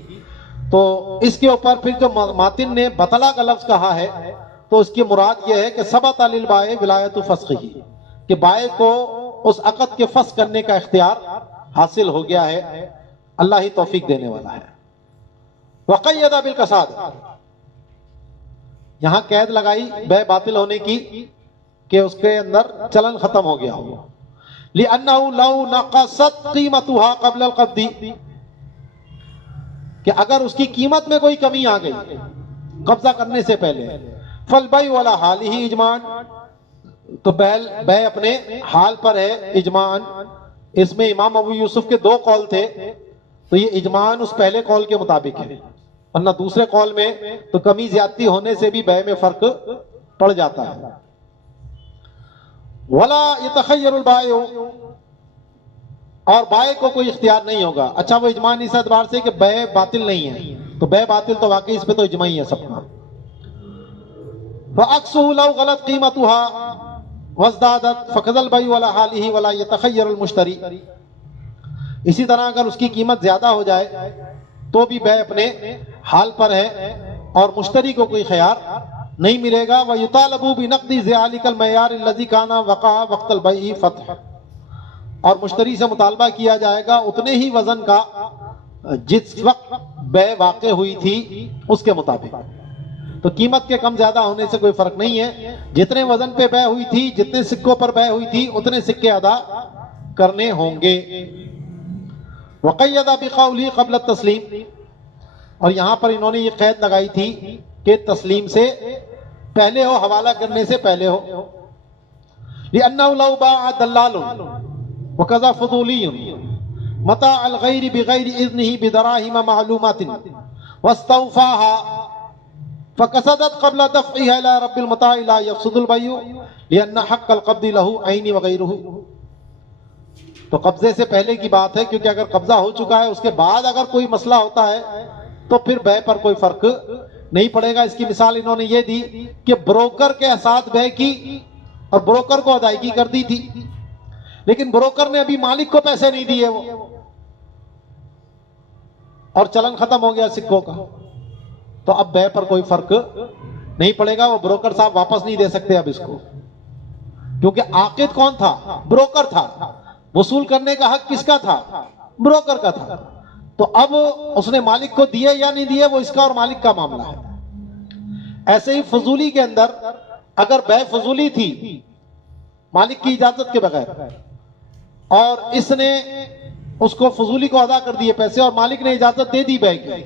तो इसके ऊपर फिर जो मातिन ने बतला का लफ्ज कहा है तो उसकी मुराद यह है कि सबत लिल बाय विलायतु फ़स्ख़िही, कि बाय को उस अक़द के फस्ख करने का इख्तियार हासिल हो गया है। अल्लाह ही तौफीक देने वाला है। वक़य्यदा बिल कसाद, यहां कैद लगाई बै बातिल होने की कि उसके अंदर चलन खत्म हो गया हो। लिअन्नहु लौ नक़सत क़ीमतुहा क़ब्ल अल-क़ब्दी, कि अगर उसकी कीमत में कोई कमी आ गई कब्जा करने से पहले, फल बै वाला हाल ही इजमान, तो बै अपने हाल पर है इजमान। इसमें इमाम अबू यूसुफ के दो कौल थे, तो ये इजमान उस पहले कौल के मुताबिक है, वरना दूसरे कौल में तो कमी ज्यादती होने से भी बै में फर्क पड़ जाता है। वला यतखय्यरुल बाय, और बाय को कोई इख्तियार नहीं होगा। अच्छा, वो इजमान इस एतबार से कि बै बातिल नहीं है, तो बै बातिल तो वाकई इस पे तो इजमा ही है सबका। फ़अक्सुहु लौ गलत कीमतुहा वज़दादत फ़क़दल बै वला हालिही वला यतखय्यरुल मुश्तरी। इसी तरह अगर उसकी कीमत ज्यादा हो जाए तो भी बै अपने हाल पर है और मुश्तरी को कोई ख्यार नहीं मिलेगा। वह युतालबु बिनक़दी ज़ालिकल मयार अल्लज़ी काना वक़ा वक़्तल बै'i फ़त्ह, और मुश्तरी से मुतालबा किया जाएगा उतने ही वजन का जिस वक्त बै वाक़ हुई थी उसके मुताबिक। तो कीमत के कम ज्यादा होने से कोई फर्क नहीं है, जितने वजन पे बै हुई थी, जितने सिक्कों पर बै हुई थी, उतने सिक्के अदा करने होंगे। वक़य्यदा बिक़ौलिही क़ब्ल तस्लीम, और यहां पर इन्होंने ये कैद लगाई थी कि तस्लीम से पहले हो, हवाला करने से पहले हो। लिअन्नहु लौ बाअ दल्लालुन व कज़ा फ़ुज़ूलियुन मता अल गैरि बिगैरि इज़्निही बिदराहिम मालूमातिन वस्तौफ़ाहा फ़क़सदत क़ब्ल दफ़इहा इला रब्बिल मताइ ला यफ़सुदुल बैउ लिअन्न हक़्क़ल क़ब्दि लहू ऐनी व गैरुहु। तो कब्जे से पहले की बात है, क्योंकि अगर कब्जा हो चुका है उसके बाद अगर कोई मसला होता है तो फिर बै पर कोई फर्क नहीं पड़ेगा। इसकी मिसाल इन्होंने ये दी कि ब्रोकर के साथ बै की और ब्रोकर को अदायगी कर दी थी, लेकिन ब्रोकर ने अभी मालिक को पैसे नहीं दिए वो, और चलन खत्म हो गया सिक्कों का, तो अब बै पर कोई फर्क नहीं पड़ेगा। वो ब्रोकर साहब वापस नहीं दे सकते अब इसको, क्योंकि आकिद कौन था? ब्रोकर था। वसूल करने का हक किसका था? ब्रोकर का था। तो अब उसने मालिक को दिए या नहीं दिए वो इसका और मालिक का मामला है। ऐसे ही फजूली के अंदर अगर बै फजूली थी मालिक की इजाजत के बगैर और इसने उसको फजूली को अदा कर दिए पैसे और मालिक ने इजाजत दे दी बै की,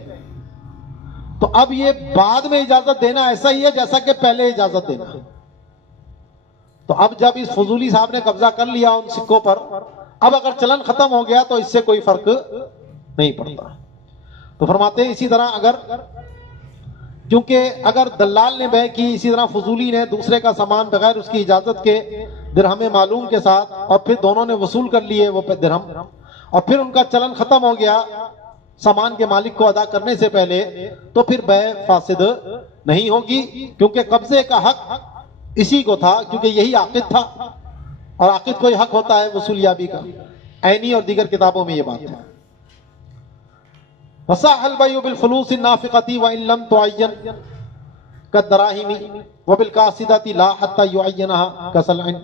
तो अब ये बाद में इजाजत देना ऐसा ही है जैसा कि पहले इजाजत देना। तो अब जब इस फजूली साहब ने कब्जा कर लिया उन सिक्कों पर, अब अगर चलन खत्म हो गया तो इससे कोई फर्क नहीं पड़ता। तो फरमाते हैं इसी तरह अगर, क्योंकि अगर दलाल ने बै की, इसी तरह फजूली ने दूसरे का सामान बगैर उसकी इजाजत के दिरहम मालूम के साथ, और फिर दोनों ने वसूल कर लिए वो दिरहम, और फिर उनका चलन खत्म हो गया सामान के मालिक को अदा करने से पहले, तो फिर बै फासिद नहीं होगी, क्योंकि कब्जे का हक इसी को था, क्योंकि यही आकिद था, और आकिद को हक होता है वसूलियाबी का। ऐनी और दीगर किताबों में ये बात है। वसाहल बैउ बिल फुलूसिन नाफिकती व इन लम तुअय्यन कदराहिमी व बिल कासिदती ला हत्ता युअय्यनहा कसलइन।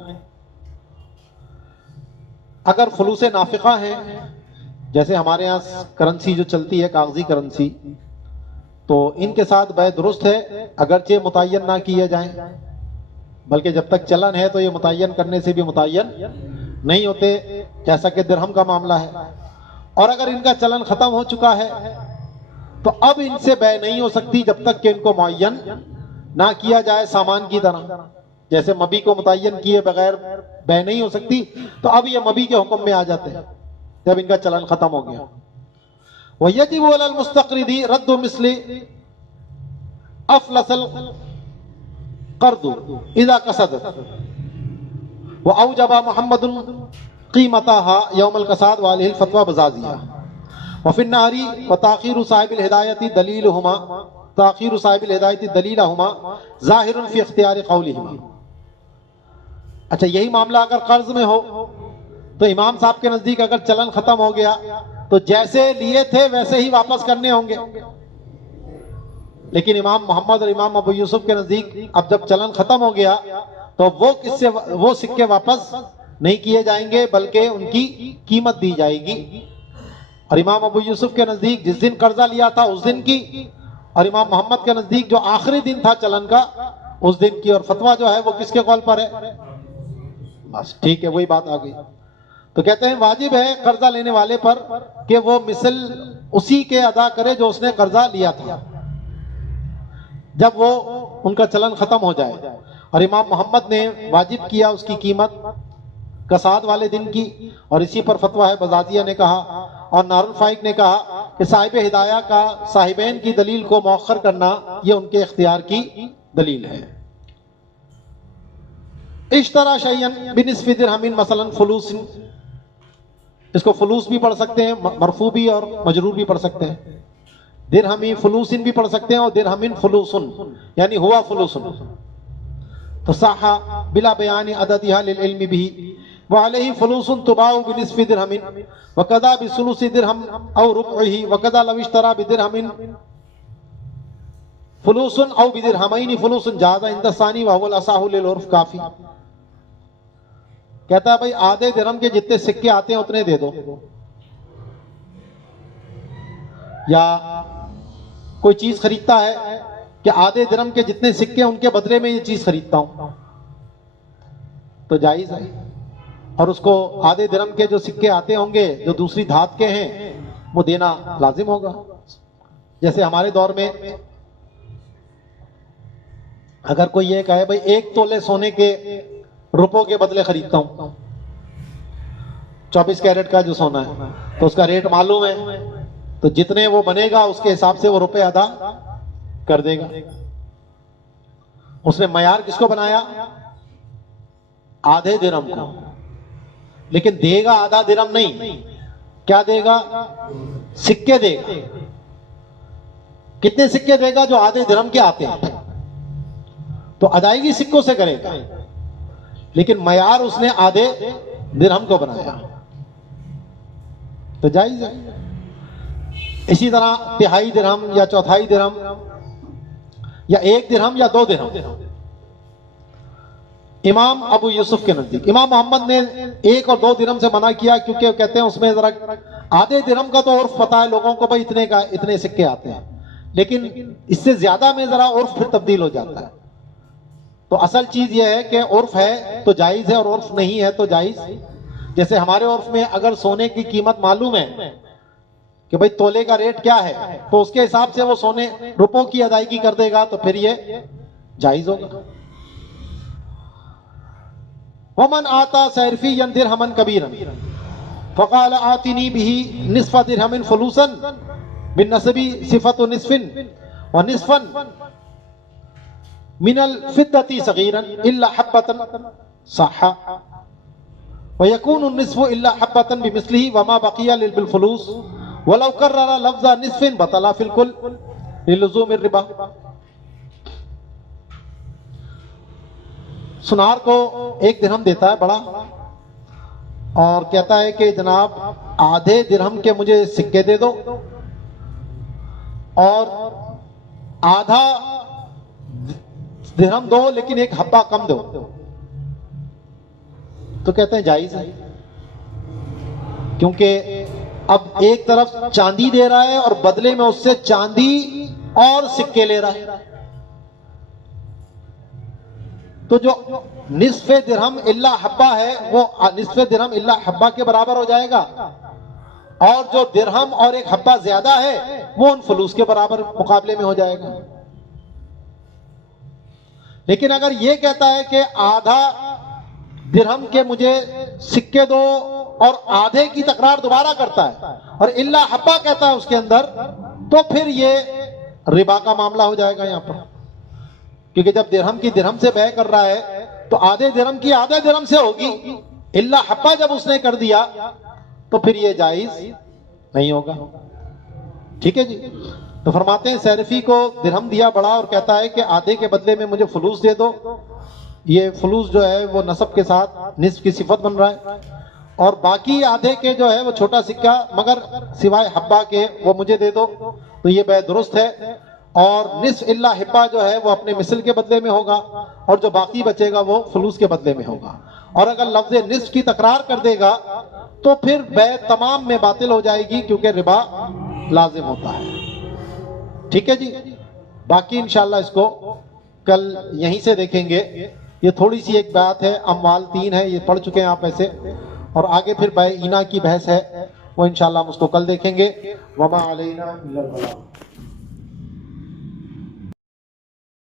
अगर फुलूस नाफिका है, जैसे हमारे यहाँ करेंसी जो चलती है कागजी करेंसी, तो इनके साथ बै दुरुस्त है अगरचे मुतय्यन ना किए जाएं, बल्कि जब तक चलन है तो ये मुतय्यन करने से भी मुतय्यन नहीं होते, जैसा कि दिरहम का मामला है। और अगर इनका चलन खत्म हो चुका है तो अब इनसे बै नहीं हो सकती जब तक कि इनको मुअय्यन ना किया जाए सामान की तरह। जैसे मबी को मुतय्यन किए बगैर बै नहीं हो सकती, तो अब ये मबी के हुक्म में आ जाते हैं जब इनका चलन खत्म हो गया। वयजिबु अलल मुस्तक़रिदी रद्दु मिस्ली अफलसल कर्दु इज़ा कसद व औजबा मुहम्मदुन कीमतहा यौमल कसाद व अलैहिल फतवा बज़ाज़िया व फिन्नारी व ताख़ीरु साहिबिल हिदायती दलीलहुमा ताख़ीरु साहिबिल हिदायती दलीलहुमा ज़ाहिरुन फ़ी इख्तियारि क़ौलिहिमा। अच्छा, यही मामला अगर कर्ज में हो तो इमाम साहब के नजदीक अगर चलन खत्म हो गया तो जैसे लिए थे वैसे ही वापस करने होंगे, लेकिन इमाम मोहम्मद और इमाम अबू यूसुफ के नजदीक अब जब चलन खत्म हो गया तो वो सिक्के वापस नहीं किए जाएंगे बल्कि उनकी कीमत दी जाएगी। और इमाम अबू यूसुफ के नजदीक जिस दिन कर्जा लिया था उस दिन की, और इमाम मोहम्मद के नजदीक जो आखिरी दिन था चलन का उस दिन की। और फतवा जो है वो किसके कौल पर है? बस ठीक है, वही बात आ गई। तो कहते हैं वाजिब है कर्जा लेने वाले पर कि वो मिसल उसी के अदा करे जो उसने कर्जा लिया था जब वो उनका चलन खत्म हो जाए। और इमाम मोहम्मद ने वाजिब किया उसकी कीमत कसाद वाले दिन की, और इसी पर फतवा है बज़ाज़िया ने कहा। और नारुल फाइक ने कहा कि साहिब हिदाया का साहिबैन की दलील को मौखर करना ये उनके इख्तियार की दलील है। इश्तरा शय्यन बिनिस्फि दिरहमिन मसलन फुलूस, इसको फुलूस भी पढ़ सकते हैं, मरफू भी और मजरूर भी पढ़ सकते हैं। दिरहमी फुलूसिन भी पढ़ सकते हैं और दिरहमिन फुलूसुन यानी हुआ फुलूसुन। तो साहा बिला बयानी अददिहा लिल इल्मी बिही व अलैहि फुलूसुन तुबाउ बिनिस्फि दिरहमिन व कदा बिसुलुसि दिरहम औ रुबइही व कदा लव इश्तरा बिदिरहमिन फुलूसुन औ बिदिरहमैनि फुलूसुन जादा इंदसानी व हुवल असाहु लिल उर्फ काफी। कहता है भाई आधे दिरहम के जितने सिक्के आते हैं उतने दे दो, या कोई चीज खरीदता है कि आधे दिरहम के जितने सिक्के उनके बदले में ये चीज खरीदता हूं तो जायज है। और उसको आधे दिरहम के जो सिक्के आते होंगे जो दूसरी धात के हैं वो देना लाजिम होगा। जैसे हमारे दौर में अगर कोई ये कहे भाई 1 तोले सोने के रुपयों के बदले खरीदता हूं, 24 कैरेट का जो सोना है, तो उसका रेट मालूम है, तो जितने वो बनेगा उसके हिसाब से वो रुपए अदा कर देगा। उसने मयार किसको बनाया? आधे दिरहम को, लेकिन देगा आधा दिरहम नहीं, क्या देगा? सिक्के देगा। कितने सिक्के देगा? जो आधे दिरहम के आते हैं, तो अदायगी सिक्कों से करेगा, लेकिन मयार उसने आधे दिरहम को बनाया तो जायज है। इसी तरह तिहाई दिरहम या चौथाई दिरहम या 1 दिरहम या 2 दिरहम। इमाम अबू यूसुफ के नजदीक इमाम मोहम्मद ने 1 और 2 दिरहम से मना किया, क्योंकि कहते हैं उसमें जरा आधे दिरहम का तो उर्फ पता है लोगों को, भाई इतने का इतने सिक्के आते हैं, लेकिन इससे ज्यादा में जरा उर्फ फिर तब्दील हो जाता है। तो असल चीज यह है कि उर्फ है तो जायज है और उर्फ नहीं है तो जायज। जैसे हमारे उर्फ में अगर सोने की कीमत मालूम है कि भाई तोले का रेट क्या है, तो उसके हिसाब से वो सोने रुपयों की अदायगी कर देगा, तो फिर ये जायज होगा। वमन आता सैरफियन दिरहमन कबीरन फकाल आतिनी बिही निस्फा दिरहमिन फुलूसन बिन नसबी सिफतु निस्फिन व निस्फन मिनल फिद्दती सगीरन इल्ला हब्बतन सहा व यकूनु निस्फु इल्ला हब्बतन बिमिस्लिही वमा बकिया लिल फुलूस वलौ कर्ररा लफ्ज़ा निस्फिन बतला फिल कुल लिलुज़ूम रिबा। सुनार को 1 दिरहम देता है बड़ा, और कहता है कि जनाब आधे दिरहम के मुझे सिक्के दे दो और आधा दिरहम दो, लेकिन 1 हब्बा कम दो। तो कहते हैं जायज है, क्योंकि अब एक तरफ चांदी दे रहा है और बदले में उससे चांदी और सिक्के ले रहा है, तो जो निस्फे दिरहम इल्ला हब्बा है वो निस्फे दिरहम इल्ला हब्बा के बराबर हो जाएगा, और जो दिरहम और 1 हब्बा ज्यादा है वो उन फलूस के बराबर मुकाबले में हो जाएगा। लेकिन अगर ये कहता है कि आधा दिरहम के मुझे सिक्के दो और आधे की तकरार दोबारा करता है और इल्ला हब्बा कहता है उसके अंदर, तो फिर ये रिबा का मामला हो जाएगा यहां पर। क्योंकि जब दिरहम की दिरहम से बै कर रहा है तो आधे दिरहम की आधे दिरहम से होगी, इल्ला हब्बा जब उसने कर दिया तो फिर ये जायज नहीं होगा। ठीक है जी। तो फरमाते हैं सैरफी को दिरहम दिया बड़ा और कहता है कि आधे के बदले में मुझे फलूस दे दो। ये फलूस जो है वो नसब के साथ निस्फ की सिफत बन रहा है, और बाकी आधे के जो है वो छोटा सिक्का मगर सिवाय हब्बा के वो मुझे दे दो, तो ये बै दुरुस्त है। और निस्फ इल्ला हिब्बा जो है वो अपने मिसल के बदले में होगा और जो बाकी बचेगा वो फलूस के बदले में होगा। और अगर लफ्ज़ निस्फ की तकरार कर देगा तो फिर बै तमाम में बातिल हो जाएगी, क्योंकि रिबा लाजिम होता है। ठीक है जी। बाकी इंशाल्लाह इसको कल यहीं से देखेंगे। ये थोड़ी सी एक बात है, अमवाल 3 है, ये पढ़ चुके हैं आप ऐसे, और आगे फिर बै ईना की बहस है, वो इंशाल्लाह हम उसको कल देखेंगे। वमा अलैना इल्लल बलाग।